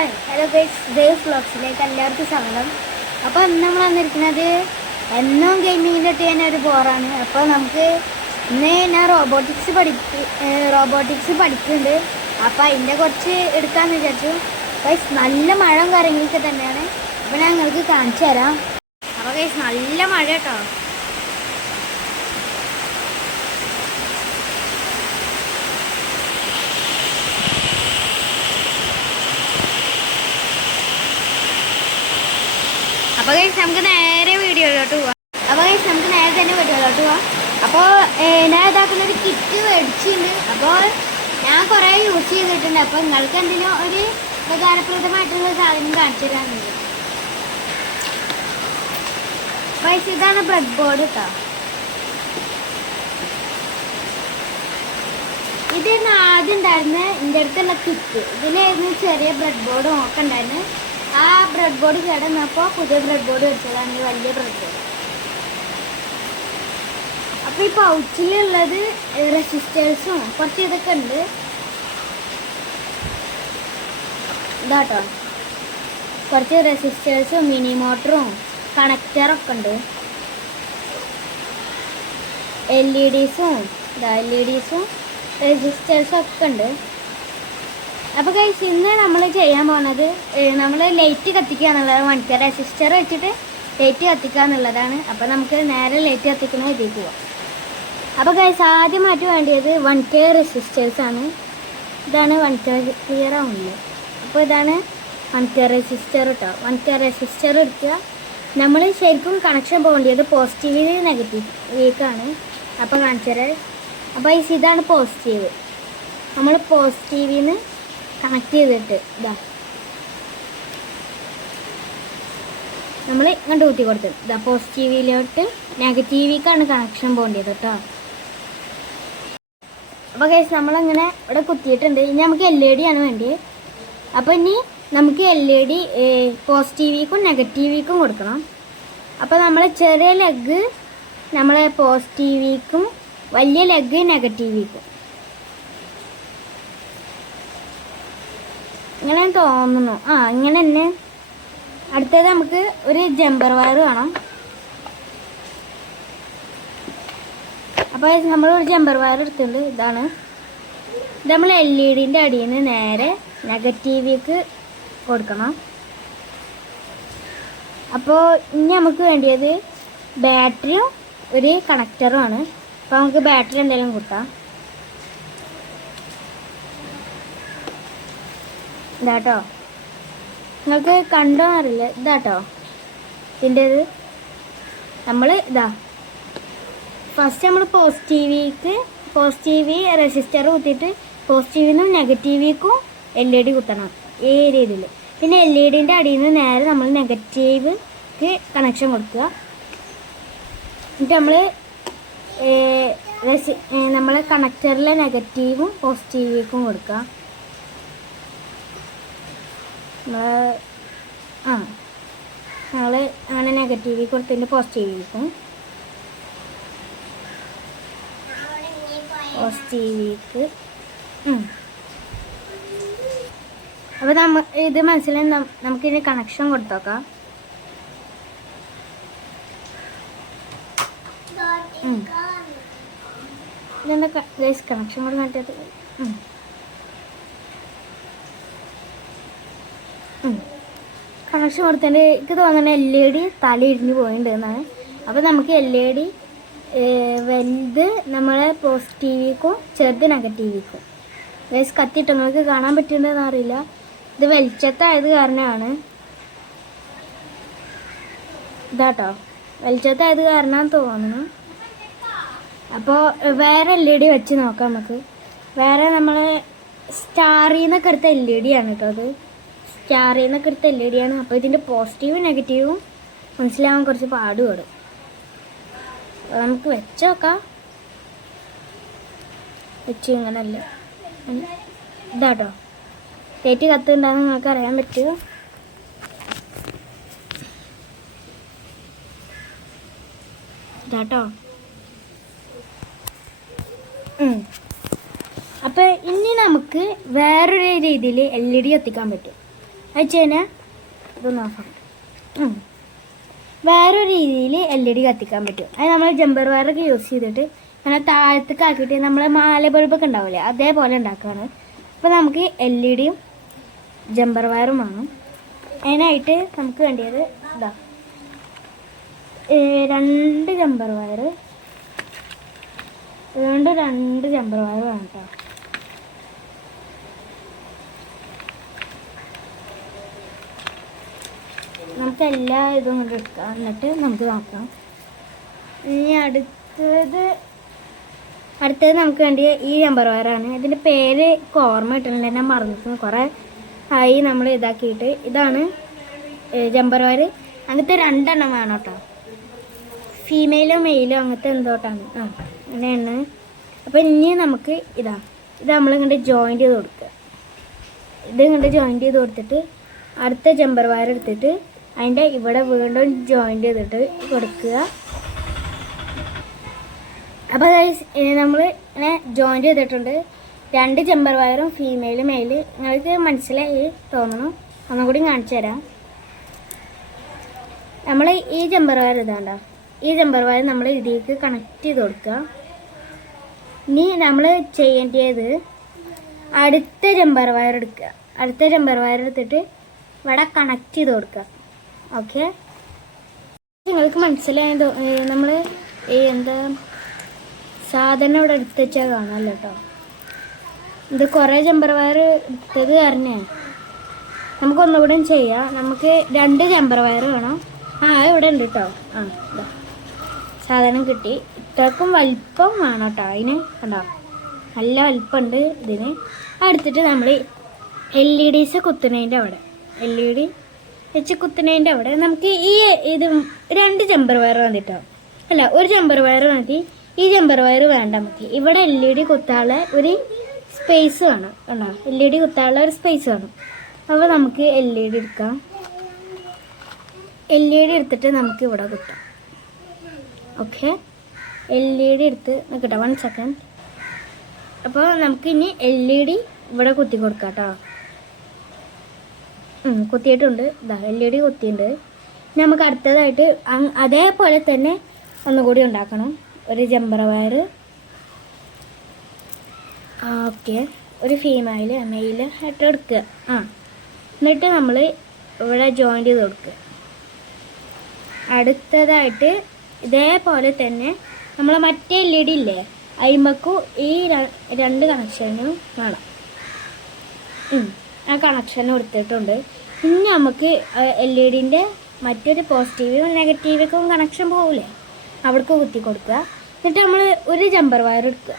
Hi hello guys, Dev വ്ളോഗ്സിലേക്ക് എല്ലാവർക്കും സ്വാഗതം. അപ്പോൾ ഇന്ന് നമ്മൾ വന്നിരിക്കുന്നത് എന്നും ഗെയിമിങ്ങിൻ്റെ ഇട്ട് തന്നെ ഒരു ബോറാണ്. അപ്പോൾ നമുക്ക് ഇന്ന് ഞാൻ റോബോട്ടിക്സ് പഠിക്കുന്നുണ്ട്. അപ്പോൾ അതിൻ്റെ കുറച്ച് എടുക്കാമെന്ന് വിചാരിച്ചു. ഗൈസ് നല്ല മഴയും കാര്യങ്ങളൊക്കെ തന്നെയാണ്. അപ്പോൾ ഞാൻ നിങ്ങൾക്ക് കാണിച്ചു തരാം. അപ്പോൾ ഗൈസ് നല്ല മഴ കേട്ടോ. അപ്പോൾ ഗൈസ് നമുക്ക് നേരെ വീഡിയോയിലോട്ട് പോവാം. അപ്പോൾ ഞാൻ ഇതാക്കുന്നൊരു കിറ്റ് മേടിച്ചിട്ടുണ്ട്. അപ്പോൾ ഞാൻ കുറേ യൂസ് ചെയ്തിട്ടുണ്ട്. അപ്പോൾ നിങ്ങൾക്ക് എന്തെങ്കിലും ഒരു ഉപകാരപ്രദമായിട്ടുള്ള സാധനം കാണിച്ചു തരാനുണ്ട്. ഗൈസ് ഇതാണ് ബ്രെഡ് ബോർഡ് കേട്ടോ. ഇതായിരുന്നു ആദ്യം ഉണ്ടായിരുന്നത് എൻ്റെ അടുത്തുള്ള കിറ്റ്. ഇതിലായിരുന്നു ചെറിയ ബ്രെഡ് ബോർഡ് നോക്കണ്ടായിരുന്നു. ആ ബ്രെഡ് ബോർഡ് കേടന്നപ്പോൾ പുതിയ ബ്രെഡ് ബോർഡ് വെച്ചതാണ്, ഈ വലിയ ബ്രെഡ് ബോർഡ്. അപ്പോൾ ഈ പൗച്ചിലുള്ളത് റെസിസ്റ്റേഴ്സും കുറച്ച് ഇതൊക്കെ ഉണ്ട്. ഇതാട്ടോ, കുറച്ച് റെസിസ്റ്റേഴ്സും മിനി മോട്ടറും കണക്റ്ററൊക്കെ ഉണ്ട്. എൽ ഇ ഡിസും റെസിസ്റ്റേഴ്സും ഒക്കെ ഉണ്ട്. അപ്പോൾ ഗൈസ് ഇന്ന് നമ്മൾ ചെയ്യാൻ പോകുന്നത് നമ്മൾ ലൈറ്റ് കത്തിക്കുക എന്നുള്ളത്. 1K റെസിസ്റ്റർ വെച്ചിട്ട് ലൈറ്റ് കത്തിക്കുക എന്നുള്ളതാണ്. അപ്പോൾ നമുക്ക് നേരെ ലൈറ്റ് കത്തിക്കുന്ന ഇതിലേക്ക് പോവാം. അപ്പോൾ ഗൈസ് ആദ്യമായിട്ട് വേണ്ടിയത് 1K റെസിസ്റ്റേഴ്സാണ്. ഇതാണ് 1K ക്ലിയർ ആവുന്നത്. അപ്പോൾ ഇതാണ് 1K റെസിസ്റ്റർ കേട്ടോ. 1K റെസിസ്റ്റർ എടുക്കുക. നമ്മൾ ശരിക്കും കണക്ഷൻ പോകേണ്ടത് പോസിറ്റീവ് നെഗറ്റീവിലേക്കാണ്. അപ്പോൾ കാണിച്ചത്. അപ്പോൾ ഗൈസ് ഇതാണ് പോസിറ്റീവ്. നമ്മൾ പോസിറ്റീവിൽ നിന്ന് കണക്ട് ചെയ്തിട്ട് ഇതാ നമ്മൾ ഇങ്ങോട്ട് കുത്തി കൊടുത്തത്. ഇതാ പോസിറ്റീവിലോട്ട് നെഗറ്റീവിലേക്കാണ് കണക്ഷൻ പോകേണ്ടത് കേട്ടോ. അപ്പോൾ ഗൈസ് നമ്മളിങ്ങനെ ഇവിടെ കുത്തിയിട്ടുണ്ട്. ഇനി നമുക്ക് LED ആണ് വേണ്ടത്. അപ്പോൾ ഇനി നമുക്ക് LED പോസിറ്റീവിക്കും നെഗറ്റീവിക്കും കൊടുക്കണം. അപ്പോൾ നമ്മൾ ചെറിയ ലെഗ് നമ്മളെ പോസിറ്റീവിക്കും, വലിയ ലെഗ് നെഗറ്റീവിക്കും. ഇങ്ങനെ തോന്നുന്നു. ഇങ്ങനെ തന്നെ. അടുത്തത് നമുക്ക് ഒരു ജമ്പർ വയർ വേണം. അപ്പോൾ നമ്മളൊരു ജമ്പർ വയർ എടുത്തിട്ടുണ്ട്. ഇതാണ് ഇത്. നമ്മൾ LED അടിയിൽ നിന്ന് നേരെ നെഗറ്റീവിലേക്ക് കൊടുക്കണം. അപ്പോൾ ഇനി നമുക്ക് വേണ്ടിയത് ബാറ്ററിയും ഒരു കണക്ടറുമാണ്. അപ്പോൾ നമുക്ക് ബാറ്ററി എന്തെങ്കിലും കൊടുക്കാം. ഇതാട്ടോ, നിങ്ങൾക്ക് കണ്ടോ അറിയില്ല. ഇതാട്ടോ ഇതിൻ്റെത്. നമ്മൾ ഇതാ ഫസ്റ്റ് നമ്മൾ പോസിറ്റീവ് റെസിസ്റ്റർ കുത്തിയിട്ട് പോസിറ്റീവിൽ നിന്നും നെഗറ്റീവിലേക്കും LED കുത്തണം ഈ രീതിയിൽ. പിന്നെ LEDൻ്റെ അടിയിൽ നിന്ന് നേരെ നമ്മൾ നെഗറ്റീവ്ക്ക് കണക്ഷൻ കൊടുക്കുക. എന്നിട്ട് നമ്മൾ കണക്ടറിലെ നെഗറ്റീവും പോസിറ്റീവിലേക്കും കൊടുക്കുക. ഞങ്ങൾ അങ്ങനെ നെഗറ്റീവിൽ കൊടുത്തതിൻ്റെ പോസിറ്റീവിലേക്കും അപ്പോൾ ഇത് മനസ്സിലായി. നമുക്കിതിന് കണക്ഷൻ കൊടുത്തോക്കാം. ഇതെന്താ ഗൈസ് കണക്ഷൻ കൂടെ മാറ്റത്. കണക്ഷൻ കൊടുത്തതിൻ്റെ എനിക്ക് തോന്നുന്നത് LED തല ഇടിഞ്ഞ് പോയിട്ടുണ്ടെന്നാണ്. അപ്പോൾ നമുക്ക് LED വലുത് നമ്മളെ പോസിറ്റീവിലേക്കും ചെറുത് നെഗറ്റീവിലേക്കും. ഗൈസ് കത്തിയിട്ട് നിങ്ങൾക്ക് കാണാൻ പറ്റുന്നുണ്ടെന്ന് അറിയില്ല. ഇത് വെളിച്ചത്തായത് കാരണമാണ്. ഇതാട്ടോ വെളിച്ചത്തായത് കാരണമെന്ന് തോന്നുന്നു. അപ്പോൾ വേറെ LED വെച്ച് നോക്കാം നമുക്ക്. വേറെ നമ്മൾ സ്റ്റാറിൽ നിന്നൊക്കെ എടുത്ത LED ആണ് കേട്ടോ. അത് സ്റ്റാറിൽ നിന്നൊക്കെ എടുത്ത LED ആണ്. അപ്പോൾ ഇതിൻ്റെ പോസിറ്റീവും നെഗറ്റീവും മനസ്സിലാവാൻ കുറച്ച് പാടുപെടും. അപ്പോൾ നമുക്ക് വെച്ച് നോക്കാം. വെച്ച് ഇങ്ങനല്ല. ഇതാട്ടോ തേറ്റ് കത്തുണ്ടാകുന്ന നിങ്ങൾക്ക് അറിയാൻ പറ്റുമോ? ഇതാട്ടോ. അപ്പോൾ ഇനി നമുക്ക് വേറൊരു രീതിയിൽ LED കത്തിക്കാൻ പറ്റും. അയച്ചു കഴിഞ്ഞാൽ ഇതൊന്ന് ഓഫാക്കും. വേറൊരു രീതിയിൽ LED കത്തിക്കാൻ പറ്റും. അത് നമ്മൾ ജമ്പർ വയറൊക്കെ യൂസ് ചെയ്തിട്ട് അങ്ങനെ താഴത്തേക്ക് ആക്കിയിട്ട് നമ്മൾ മാല ബൾബൊക്കെ ഉണ്ടാവില്ലേ അതേപോലെ ഉണ്ടാക്കുകയാണ്. അപ്പോൾ നമുക്ക് LEDയും ജമ്പർ വയറും വേണം. അതിനായിട്ട് നമുക്ക് വേണ്ടിയത് ഇതാ 2 ജമ്പർ വയർ. അതുകൊണ്ട് 2 ജമ്പർ വയർ വേണം കേട്ടോ. നമുക്ക് എല്ലാ ഇതും കൊണ്ട് എടുക്കാം. എന്നിട്ട് നമുക്ക് നോക്കാം. ഇനി അടുത്തത് നമുക്ക് വേണ്ടിയ ഈ ജമ്പർ വയറാണ്. ഇതിൻ്റെ പേര് ഓർമ്മ കിട്ടുന്നില്ല, ഞാൻ മറന്നിട്ട് കുറേ ആയി നമ്മൾ ഇതാക്കിയിട്ട്. ഇതാണ് ജമ്പർ വയർ. അങ്ങനത്തെ 2 എണ്ണം വേണം കേട്ടോ. ഫീമെയിലോ മെയിലോ അങ്ങനത്തെ എന്തോട്ടാണ്. അങ്ങനെയാണ്. അപ്പോൾ ഇനി നമുക്ക് ഇത് നമ്മളിങ്ങോട്ട് ജോയിൻ്റ് ചെയ്ത് കൊടുക്കുക. ഇത് ഇങ്ങോട്ട് ജോയിൻ്റ് ചെയ്ത് കൊടുത്തിട്ട് അടുത്ത ജമ്പർ വയർ എടുത്തിട്ട് അതിൻ്റെ ഇവിടെ വീണ്ടും ജോയിൻ്റ് ചെയ്തിട്ട് കൊടുക്കുക. അപ്പോൾ നമ്മൾ ഇങ്ങനെ ജോയിൻ്റ് ചെയ്തിട്ടുണ്ട്. 2 ജമ്പർ വയറും ഫീമെയിലും മെയില്. നിങ്ങൾക്ക് മനസ്സിലായി തോന്നുന്നു. ഒന്നും കൂടി കാണിച്ചു തരാം. നമ്മൾ ഈ ജമ്പർ വയർ ഇതാണ്ടോ, ഈ ജമ്പർ വയർ നമ്മൾ ഇതിലേക്ക് കണക്ട് ചെയ്ത് കൊടുക്കുക. ഇനി നമ്മൾ ചെയ്യേണ്ടത് അടുത്ത ജമ്പർ വയർ എടുക്കുക. അടുത്ത ജമ്പർ വയർ എടുത്തിട്ട് ഇവിടെ കണക്ട് ചെയ്ത് കൊടുക്കുക. ഓക്കെ, നിങ്ങൾക്ക് മനസ്സിലായത് നമ്മൾ എന്താ സാധനം ഇവിടെ എടുത്ത് വെച്ചാൽ കാണാമല്ലോ കേട്ടോ. ഇത് കുറേ ജമ്പർ വയർ എടുത്തത് കാരണേ നമുക്കൊന്നുകൂടെ ചെയ്യാം. നമുക്ക് 2 ജമ്പർ വയർ വേണം. ഇവിടെ ഉണ്ട് കേട്ടോ. സാധനം കിട്ടി. ഇത്രക്കും വലിപ്പം വേണം കേട്ടോ. അതിന് കണ്ടോ നല്ല വലിപ്പമുണ്ട് ഇതിന്. എടുത്തിട്ട് നമ്മൾ LEDs കുത്തുന്നതിൻ്റെ അവിടെ LED വെച്ച് കുത്തുന്നതിൻ്റെ അവിടെ നമുക്ക് ഈ ഇത് 2 ജമ്പർ വയർ വന്നിട്ടോ. അല്ല, 1 ജമ്പർ വയർ മതി. ഈ ജമ്പർ വയർ വേണ്ട നമുക്ക്. ഇവിടെ LED കുത്താനുള്ള ഒരു സ്പേസ് വേണം. കണ്ടോ, LED കുത്താനുള്ള ഒരു സ്പേസ് വേണം. അപ്പോൾ നമുക്ക് LED എടുക്കാം. LED എടുത്തിട്ട് നമുക്ക് ഇവിടെ കുത്താം. ഓക്കെ, LED എടുത്ത് നിൽക്കട്ടെ 1 സെക്കൻഡ്. അപ്പോൾ നമുക്ക് ഇനി LED ഇവിടെ കുത്തി കൊടുക്കാം കേട്ടോ. കുത്തിയിട്ടുണ്ട്. LED കുത്തിയിട്ടുണ്ട്. നമുക്ക് അടുത്തതായിട്ട് അതേപോലെ തന്നെ ഒന്നുകൂടി ഉണ്ടാക്കണം. ഒരു ജമ്പർ വയർ. ഓക്കെ, ഒരു ഫീമെയിൽ മെയിൽ ആയിട്ട് എടുക്കുക. എന്നിട്ട് നമ്മൾ ഇവിടെ ജോയിൻ്റ് ചെയ്ത് കൊടുക്കുക. അടുത്തതായിട്ട് ഇതേപോലെ തന്നെ നമ്മൾ മറ്റേ LED ഇല്ലേ അയിമക്കും ഈ 2 കണക്ഷനും വേണം. ആ കണക്ഷൻ കൊടുത്തിട്ടുണ്ട്. ഇനി നമുക്ക് LEDൻ്റെ മറ്റൊരു പോസിറ്റീവും നെഗറ്റീവൊക്കെ കണക്ഷൻ പോകില്ലേ അവിടേക്ക് കുത്തി കൊടുക്കുക. എന്നിട്ട് നമ്മൾ ഒരു ജമ്പർ വയർ എടുക്കുക.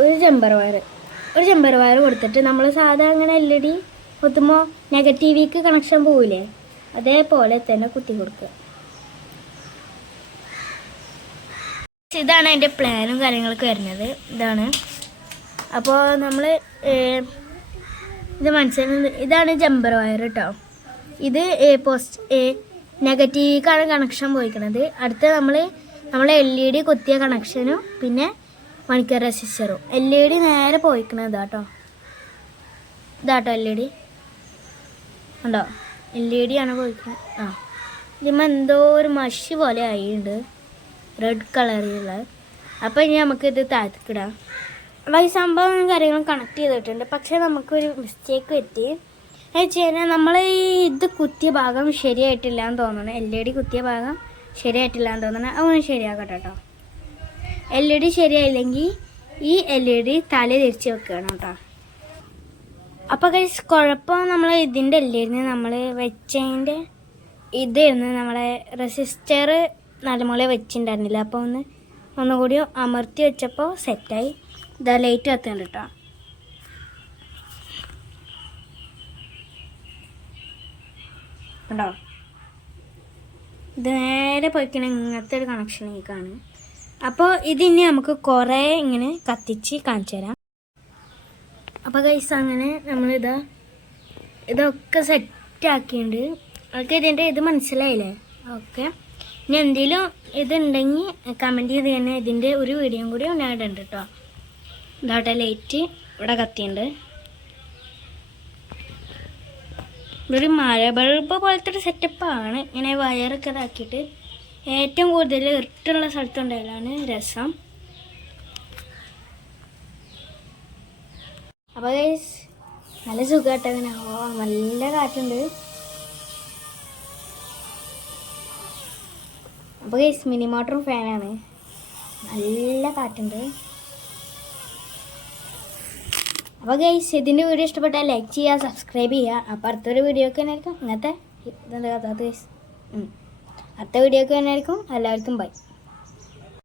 ഒരു ജമ്പർ വയർ കൊടുത്തിട്ട് നമ്മൾ സാധാ അങ്ങനെ LED കുത്തുമ്പോൾ നെഗറ്റീവിക്ക് കണക്ഷൻ പോകില്ലേ അതേപോലെ തന്നെ കുത്തി കൊടുക്കുക. ഇതാണ് അതിൻ്റെ പ്ലാനും കാര്യങ്ങളൊക്കെ വരുന്നത്. ഇതാണ്. അപ്പോൾ നമ്മൾ ഇത് മനസ്സിലാക്കുന്നത് ഇതാണ് ജമ്പർ വയർ കേട്ടോ. ഇത് നെഗറ്റീവിക്കാണ് കണക്ഷൻ പോയിക്കണത്. അടുത്ത നമ്മൾ LED കുത്തിയ കണക്ഷനും പിന്നെ മണിക്കൂർ റെസിസ്റ്ററും LED നേരെ പോയിക്കണത് ഇതാട്ടോ. LED ഉണ്ടോ, LED ആണ് പോയിക്കണത്. ഇതിന്മേൽ എന്തോ ഒരു മഷി പോലെ ആയിട്ടുണ്ട്, റെഡ് കളറിലുള്ള. അപ്പോൾ ഇനി നമുക്കിത് താഴ്ത്തിക്കിടാം. അപ്പോൾ ഈ സംഭവം കാര്യങ്ങളും കണക്ട് ചെയ്തിട്ടുണ്ട്. പക്ഷേ നമുക്കൊരു മിസ്റ്റേക്ക് പറ്റി. എന്ന് വെച്ച് കഴിഞ്ഞാൽ നമ്മൾ ഇത് കുത്തിയ ഭാഗം ശരിയായിട്ടില്ല എന്ന് തോന്നുന്നു. LED കുത്തിയ ഭാഗം ശരിയായിട്ടില്ല എന്ന് തോന്നുന്നു. അതൊന്ന് ശരിയാക്കട്ടെ കേട്ടോ. LED ശരിയായില്ലെങ്കിൽ ഈ LED തല തിരിച്ച് വെക്കണം കേട്ടോ. അപ്പോൾ ഗൈസ് കുഴപ്പം നമ്മൾ ഇതിൻ്റെ അല്ലായിരുന്നു, നമ്മൾ വെച്ചതിൻ്റെ ഇതായിരുന്നു. നമ്മളെ റെസിസ്റ്റർ നല്ലപോലെ വെച്ചിട്ടുണ്ടായിരുന്നില്ല. അപ്പോൾ ഒന്നുകൂടി അമർത്തി വെച്ചപ്പോൾ സെറ്റായി. ഇതാ ലൈറ്റ് കത്തുന്നുണ്ട് കേട്ടോ. കണ്ടോ, ഇത് നേരെ പോയിക്കണ ഇങ്ങനത്തെ ഒരു കണക്ഷനേക്കാണ്. അപ്പോൾ ഇതിനി നമുക്ക് കുറേ ഇങ്ങനെ കത്തിച്ച് കാണിച്ചു തരാം. അപ്പോൾ ഗൈസ് അങ്ങനെ ഇതൊക്കെ സെറ്റാക്കിയിട്ടുണ്ട്. അവർക്ക് ഇതിൻ്റെ ഇത് മനസ്സിലായില്ലേ? ഓക്കെ, ഇനി എന്തെങ്കിലും ഇതുണ്ടെങ്കിൽ കമൻറ്റ് ചെയ്ത് തന്നെ ഇതിൻ്റെ ഒരു വീഡിയോയും കൂടി ഞാൻ ഇടുന്നുണ്ട് കേട്ടോ. ഇതാട്ടെ ലൈറ്റ് ഇവിടെ കത്തിയുണ്ട്. ഇതൊരു മഴ ബൾബ് പോലത്തെ ഒരു സെറ്റപ്പാണ്. ഇങ്ങനെ വയറൊക്കെ ഇതാക്കിയിട്ട് ഏറ്റവും കൂടുതൽ ഇരുട്ടുള്ള സ്ഥലത്തുണ്ടായാലാണ് രസം. അപ്പോൾ ഗൈസ് നല്ല സുഖമായിട്ട് അങ്ങനെ നല്ല കാറ്റുണ്ട്. അപ്പോൾ ഗൈസ് മിനി മോട്ടറും ഫാനാണ്, നല്ല കാറ്റുണ്ട്. അപ്പോൾ ഗൈസ് ഇതിൻ്റെ വീഡിയോ ഇഷ്ടപ്പെട്ടാൽ ലൈക്ക് ചെയ്യുക, സബ്സ്ക്രൈബ് ചെയ്യുക. അപ്പോൾ അടുത്തൊരു വീഡിയോ ഒക്കെ തന്നെ ആയിരിക്കും. ഇങ്ങനത്തെ ഇതെന്താ കഥ ഗൈസ്, അടുത്ത വീഡിയോ ഒക്കെ തന്നെ ആയിരിക്കും. എല്ലാവർക്കും ബൈ.